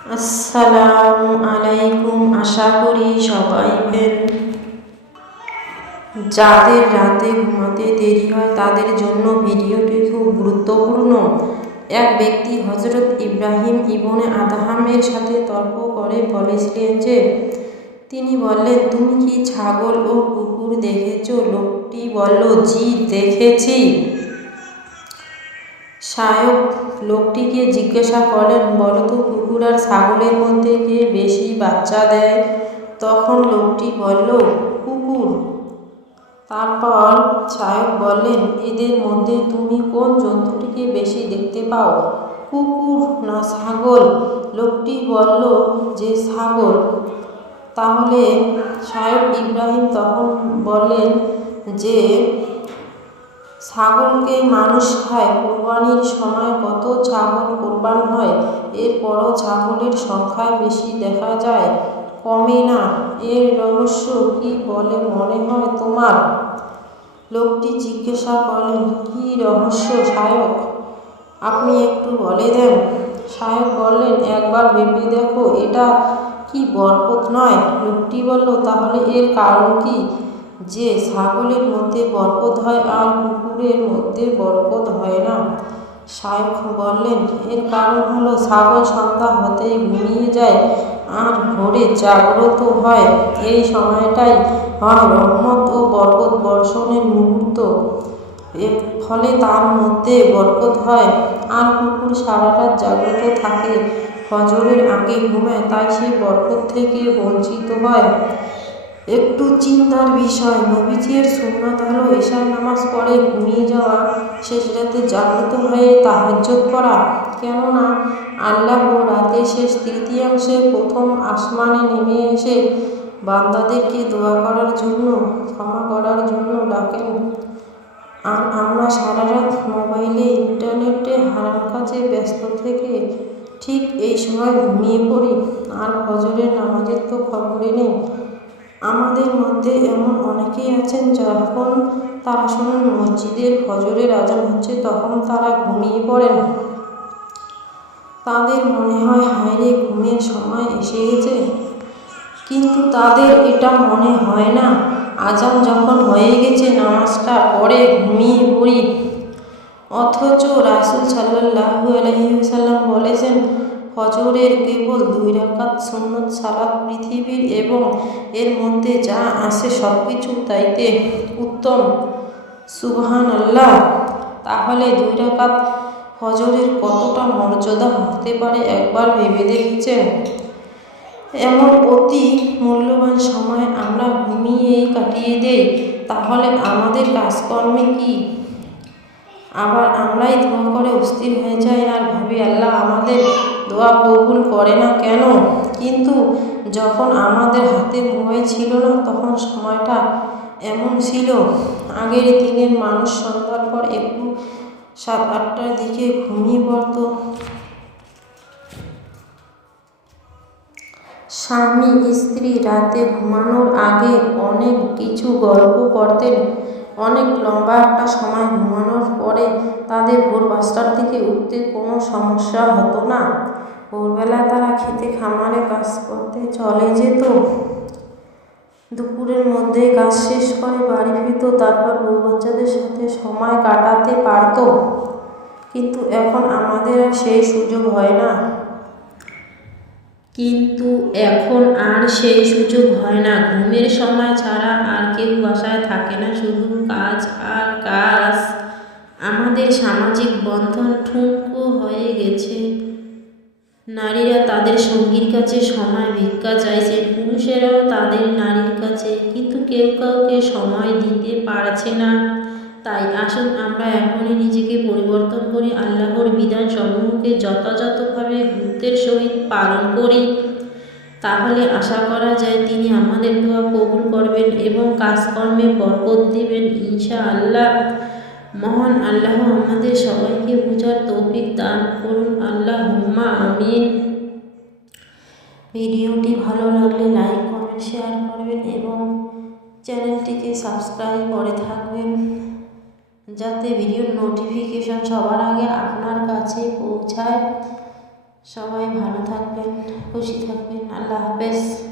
আসসালামু আলাইকুম। আশা করি সবাই যাদের রাতে ঘুমাতে দেরি হয় তাদের জন্য ভিডিওটি খুব গুরুত্বপূর্ণ। এক ব্যক্তি হযরত ইব্রাহিম ইবনে আদহামের সাথে তর্ক করে বলেছিলেন যে তিনি বললেন, তুমি কি ছাগল ও কুকুর দেখেছ? লোকটি বলল, জি দেখেছি। শায়ক লোকটিকে জিজ্ঞাসা করলেন, বলো তো কুকুর আর ছাগলের মধ্যে কে বেশি বাচ্চা দেয়? তখন লোকটি বলল, কুকুর। তারপর শায়ক বললেন, এদের মধ্যে তুমি কোন জন্তুটিকে বেশি দেখতে পাও, কুকুর না ছাগল? লোকটি বলল যে ছাগল। তাহলে শায়ক ইব্রাহিম তখন বললেন যে ছাগলকে মানুষ খায়। কোরবানির সময় কত ছাগল কোরবান হয়, এরপরও ছাগলের সংখ্যা বেশি দেখা যায়, কমে না। এর রহস্য কি বলে মনে হয় তোমার? লোকটি জিজ্ঞাসা করলেন, কি রহস্য শায়ক? আপনি একটু বলে দেন। শায়ক বললেন, একবার ভেবে দেখো, এটা কি বরকত নয়? লোকটি বলল, তাহলে এর কারণ কি যে ছাগলের মধ্যে বরকত হয় আর কুকুরের মধ্যে বরকত হয় না? শায়খ বললেন, এর কারণ হলো ছাগল সন্ধ্যা হতেই ঘুমিয়ে যায় আর ভোরে জাগ্রত হয়। এই সময়টাই হয় রহমত ও বরকত বর্ষণের মুহূর্ত, এর ফলে তার মধ্যে বরকত হয়। আর কুকুর সারা রাত জাগ্রত থাকে, ফজরের আগে ঘুমায়, তাই সে বরকত থেকে বঞ্চিত হয়। একটু চিন্তার বিষয়, নবীজির সুন্নাত হলো এশার নামাজ পড়ে ঘুমিয়ে যাওয়া, শেষ রাতে জাগ্রত হয়ে তাহাজ্জুদ করা। কেননা আল্লাহ রাতের শেষ তৃতীয়াংশে প্রথম আসমানে নেমে এসে বান্দাদেরকে দোয়া করার জন্য, ক্ষমা করার জন্য ডাকেন। আর আমরা সারা রাত মোবাইলে, ইন্টারনেটে হারাম কাজে ব্যস্ত থেকে ঠিক এই সময় ঘুমিয়ে পড়ি, আর ফজরের নামাজের তো খবরই নেই। আমাদের মধ্যে এমন অনেকেই আছেন যখন তারা শোনেন মসজিদের ফজরের আজান হচ্ছে তখন তারা ঘুমিয়ে পড়েন। তাদের মনে হয়, হায়রে ঘুমের সময় এসে গেছে। কিন্তু তাদের এটা মনে হয় না, আজান যখন হয়ে গেছে নামাজটা পড়ে ঘুমিয়ে পড়ি। অথচ রাসূল সাল্লাল্লাহু আলাইহি ওয়াসাল্লাম বলেছেন, ফজরের কেবল 2 রাকাত সুন্নত সালাত পৃথিবীর এবং এর মধ্যে যা আছে সবকিছু তাইতে উত্তম। সুবহানাল্লাহ। তাহলে 2 রাকাত ফজরের কতটা মর্যাদা হতে পারে একবার ভেবে দেখেছেন? এমন অতি মূল্যবান সময় আমরা ঘুমিয়েই কাটিয়ে দেই, তাহলে আমাদের কাজকর্মে কি? আবার আমরাই দোয়া করে অস্থির হয়ে যাই আর ভাবি, আল্লাহ আমাদের দোয়া কবুল করে না কেন? কিন্তু যখন আমাদের হাতে মোবাইল ছিল না তখন সময়টা এমন ছিল। আগের দিনের মানুষ সন্ধ্যার পর একটু 7-8টার দিকে ঘুমিয়ে পড়ত। স্বামী স্ত্রী রাতে ঘুমানোর আগে অনেক কিছু গল্প করতেন। অনেক লম্বা একটা সময় ঘুমানোর পরে তাদের ভোর 5টার দিকে উঠতে কোনো সমস্যা হতো না। ভোরবেলা তারা খেতে খামারে কাজ করতে চলে যেত, দুপুরের মধ্যে কাজ শেষ করে বাড়ি ফিরত, তারপর বউ বাচ্চাদের সাথে সময় কাটাতে পারত। কিন্তু এখন আমাদের আর সেই সুযোগ হয় না। ঘুমের সময় ছাড়া আর কেউ বাসায় থাকে না, শুধু কাজ আর কাজ। আমাদের সামাজিক বন্ধন ঠুনকো হয়ে গেছে। নারীরা তাদের সঙ্গীর কাছে সময় ভিক্ষা চাইছে, পুরুষেরাও তাদের নারীর কাছে, কিন্তু কেউ কাউকে সময় দিতে পারছে না। তাই আসুন আমরা এখনই নিজেকে পরিবর্তন করি, আল্লাহর বিধান সমূহকে যথাযথভাবে গুরুত্বের সহিত পালন করি। তাহলে আশা করা যায় তিনি আমাদের দোয়া কবুল করবেন এবং কাজকর্মে বরকত দিবেন ইনশাআল্লাহ। মহান আল্লাহ আমাদের সবাইকে বুঝার তৌফিক দান করুন, আল্লাহুম্মা আমিন। ভিডিওটি ভালো লাগলে লাইক, কমেন্ট, শেয়ার করবেন এবং চ্যানেলটিকে সাবস্ক্রাইব করে থাকবেন, যাতে ভিডিওর নোটিফিকেশন সবার আগে আপনার কাছে পৌঁছায়। সবাই ভালো থাকবেন, খুশি থাকবেন। আল্লাহ হাফেজ।